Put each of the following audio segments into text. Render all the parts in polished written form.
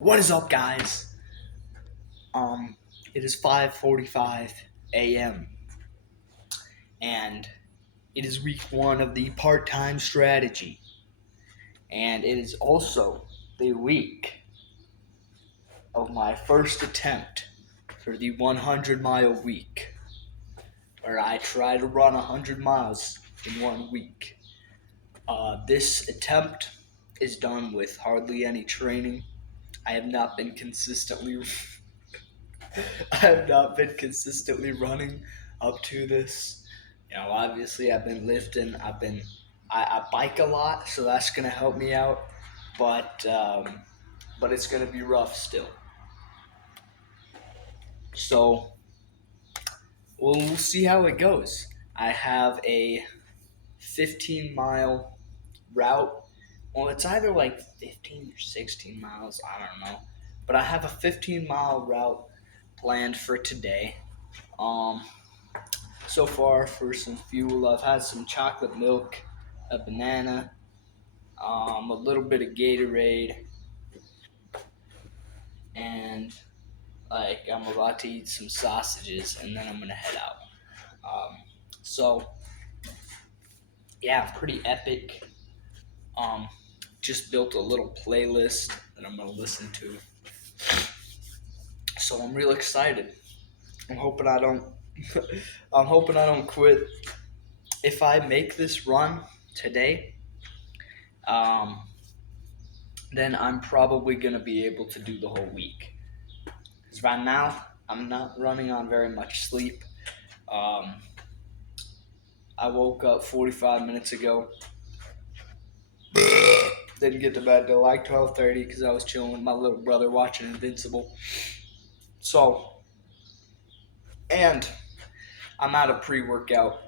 What is up, guys? It is 5:45 a.m. and it is week one of the part-time strategy, and it is also the week of my first attempt for the 100-mile week, where I try to run 100 miles in 1 week. This attempt is done with hardly any training. I have not been consistently I have not been consistently running up to this. Obviously I've been lifting. I bike a lot, so that's gonna help me out. But it's gonna be rough still. So we'll see how it goes. I have a 15-mile route. Well, it's either like 15 or 16 miles. I don't know. But I have a 15-mile route planned for today. So far, for some fuel, I've had some chocolate milk, a banana, a little bit of Gatorade, and I'm about to eat some sausages, and then I'm gonna head out. So yeah, pretty epic. Just built a little playlist that I'm gonna listen to. So I'm real excited. I'm hoping I don't. I'm hoping I don't quit. If I make this run today, then I'm probably gonna be able to do the whole week. Because right now I'm not running on very much sleep. I woke up 45 minutes ago. Didn't get to bed till like 12:30 because I was chilling with my little brother watching Invincible. And I'm out of pre-workout,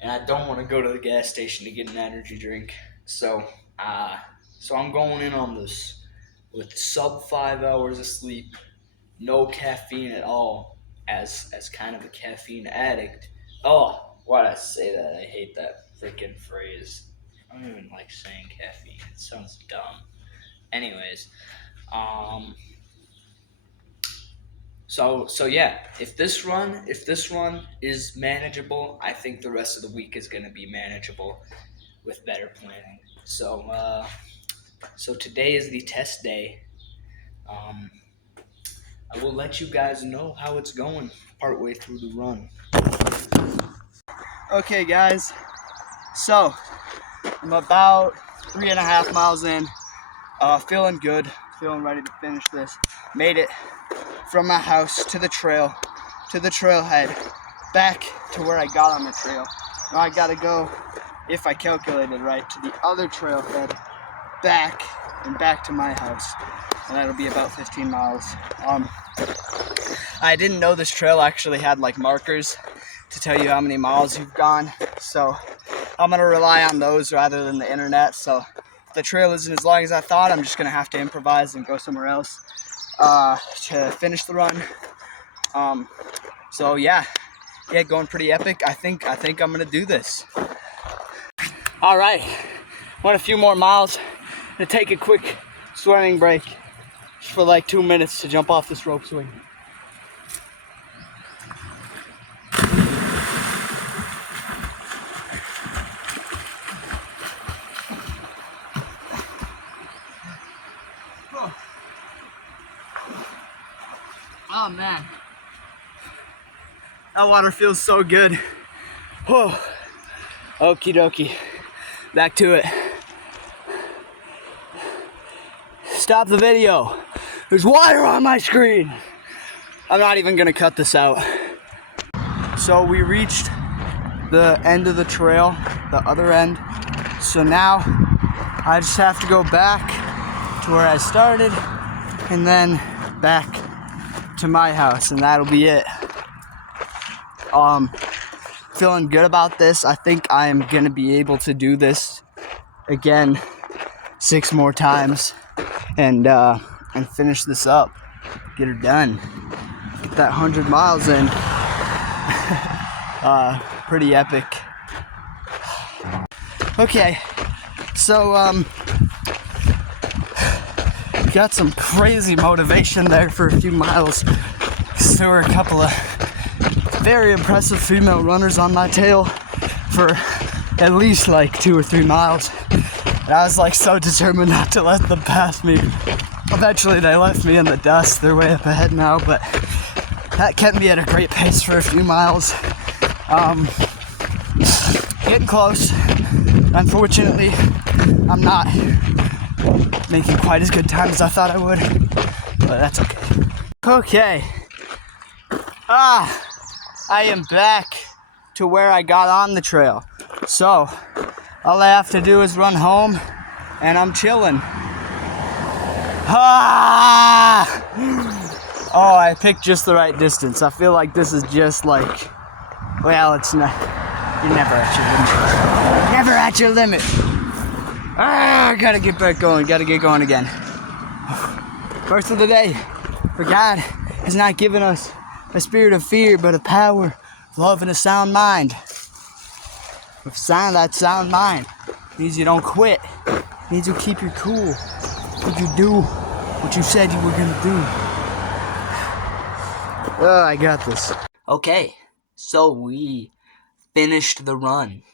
and I don't want to go to the gas station to get an energy drink. So I'm going in on this with sub 5 hours of sleep, no caffeine at all, as kind of a caffeine addict. Oh, why'd I say that? I hate that freaking phrase. I don't even like saying caffeine. It sounds dumb. Anyways, so yeah, if this run is manageable, I think the rest of the week is gonna be manageable with better planning. So today is the test day. I will let you guys know how it's going partway through the run. Okay, guys. So I'm about 3.5 miles in. Feeling good. Feeling ready to finish this. Made it from my house to the trailhead, back to where I got on the trail. Now I gotta go, if I calculated right, to the other trailhead, back to my house, and that'll be about 15 miles. I didn't know this trail actually had like markers to tell you how many miles you've gone, so I'm gonna rely on those rather than the internet. So if the trail isn't as long as I thought, I'm just gonna have to improvise and go somewhere else to finish the run. So yeah, going pretty epic. I think I'm gonna do this. All right, want a few more miles. I'm gonna take a quick swimming break for like 2 minutes to jump off this rope swing. Oh man, that water feels so good. Whoa. Okie dokie, back to it. Stop the video. There's water on my screen. I'm not even gonna cut this out. So we reached the end of the trail, the other end. So now I just have to go back to where I started and then back to my house, and that'll be it. Feeling good about this. I think I'm gonna be able to do this again 6 more times and finish this up, get her done, get that 100 miles in. Pretty epic. Okay, so got some crazy motivation there for a few miles. There were a couple of very impressive female runners on my tail for at least like 2 or 3 miles. And I was like so determined not to let them pass me. Eventually they left me in the dust. They're way up ahead now, but that kept me at a great pace for a few miles. Getting close. Unfortunately, I'm not making quite as good time as I thought I would, but that's okay. Okay. I am back to where I got on the trail. So, all I have to do is run home, and I'm chilling. Oh, I picked just the right distance. I feel like this is just like, well, it's not. You're never at your limit. Never at your limit. Gotta get back going. Gotta get going again. Verse of the day. For God has not given us a spirit of fear, but a power, of love, and a sound mind. With that sound mind means you don't quit. It means you keep your cool. Means you do what you said you were gonna do. Oh, I got this. Okay, so we finished the run.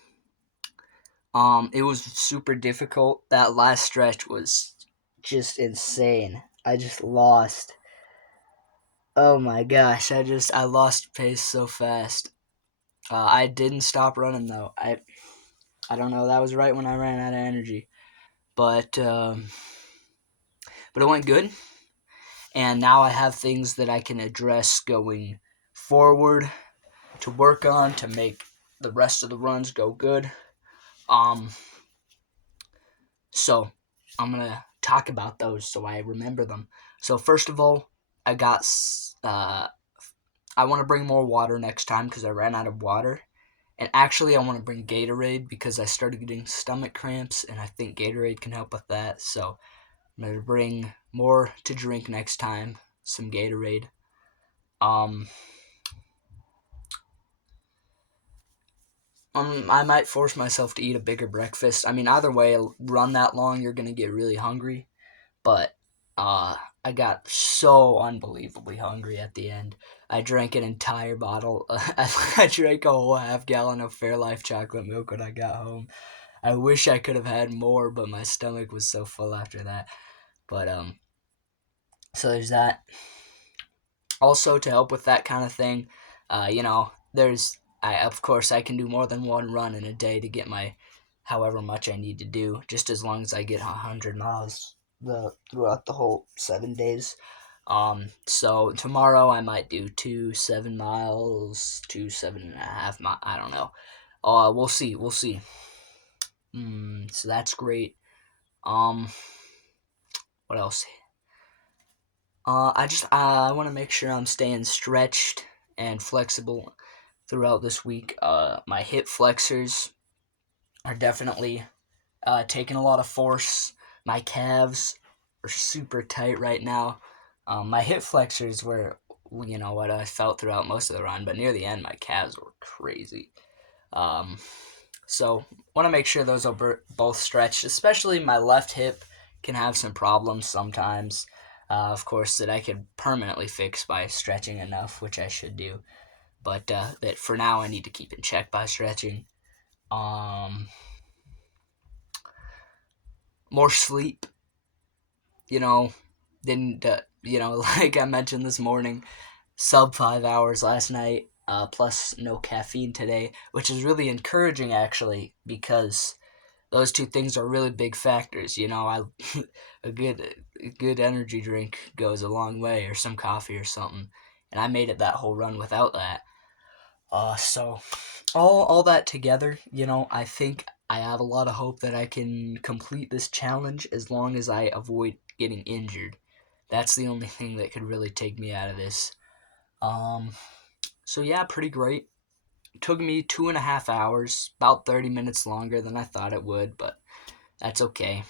It was super difficult. That last stretch was just insane. I just lost. Oh my gosh, I lost pace so fast. I didn't stop running though. I don't know. That was right when I ran out of energy, but it went good. And now I have things that I can address going forward to work on to make the rest of the runs go good. So I'm going to talk about those so I remember them. So first of all, I want to bring more water next time because I ran out of water. And actually, I want to bring Gatorade because I started getting stomach cramps, and I think Gatorade can help with that. So I'm going to bring more to drink next time, some Gatorade. I might force myself to eat a bigger breakfast. I mean, either way, run that long, you're going to get really hungry. But I got so unbelievably hungry at the end. I drank an entire bottle. I drank a whole half gallon of Fairlife chocolate milk when I got home. I wish I could have had more, but my stomach was so full after that. But, so there's that. Also, to help with that kind of thing, of course, I can do more than one run in a day to get my however much I need to do, just as long as I get 100 miles throughout the whole 7 days. So tomorrow I might do 2 7 miles, 2 7.5 miles, I don't know. We'll see. So that's great. What else? I want to make sure I'm staying stretched and flexible throughout this week. My hip flexors are definitely taking a lot of force. My calves are super tight right now. My hip flexors were, what I felt throughout most of the run, but near the end, my calves were crazy. So want to make sure those are both stretched, especially my left hip can have some problems sometimes. Of course, that I could permanently fix by stretching enough, which I should do. But that for now, I need to keep in check by stretching. More sleep. Like I mentioned this morning, sub 5 hours last night, plus no caffeine today, which is really encouraging actually, because those two things are really big factors. A good energy drink goes a long way, or some coffee or something, and I made it that whole run without that. So all that together, I think I have a lot of hope that I can complete this challenge as long as I avoid getting injured. That's the only thing that could really take me out of this. So yeah, pretty great. It took me 2.5 hours, about 30 minutes longer than I thought it would, but that's okay.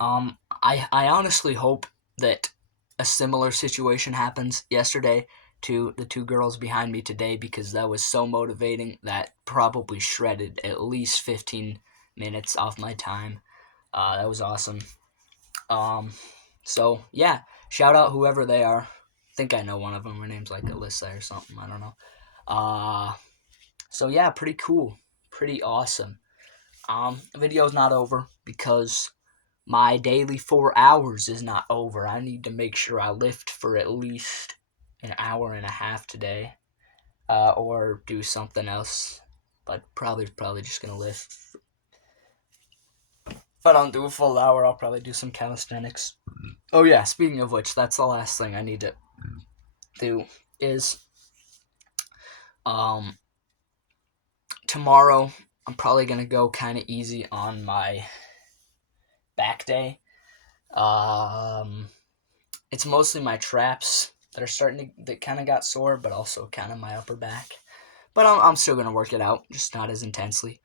I honestly hope that a similar situation happens yesterday to the 2 girls behind me today, because that was so motivating. That probably shredded at least 15 minutes off my time. That was awesome. So yeah, shout out whoever they are. I think I know one of them. Her name's like Alyssa or something. I don't know. So yeah, pretty cool, pretty awesome. The video's not over because my daily 4 hours is not over. I need to make sure I lift for at least an hour and a half today, or do something else. But probably just gonna lift. If I don't do a full hour, I'll probably do some calisthenics. Oh yeah, speaking of which, that's the last thing I need to do is tomorrow I'm probably gonna go kind of easy on my back day. It's mostly my traps that are that kind of got sore, but also kind of my upper back. But I'm still gonna work it out, just not as intensely.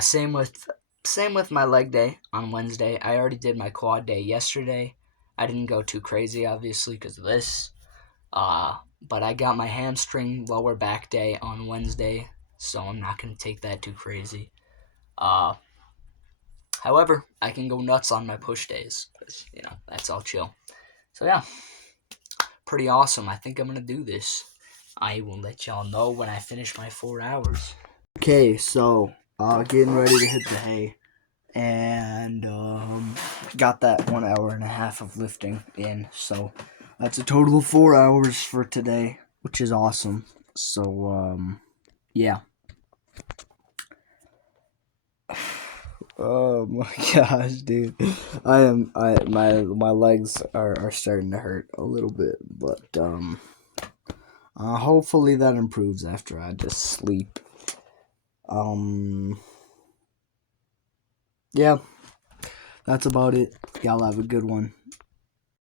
Same with my leg day on Wednesday. I already did my quad day yesterday. I didn't go too crazy, obviously, because of this. But I got my hamstring lower back day on Wednesday, so I'm not gonna take that too crazy. However, I can go nuts on my push days, because that's all chill. So yeah, pretty awesome. I think I'm gonna do this. I will let y'all know when I finish my 4 hours. Okay, so getting ready to hit the hay, and got that 1 hour and a half of lifting in. So that's a total of 4 hours for today, which is awesome. So yeah. Oh my gosh, dude! My legs are starting to hurt a little bit, but hopefully that improves after I just sleep. Yeah, that's about it. Y'all have a good one.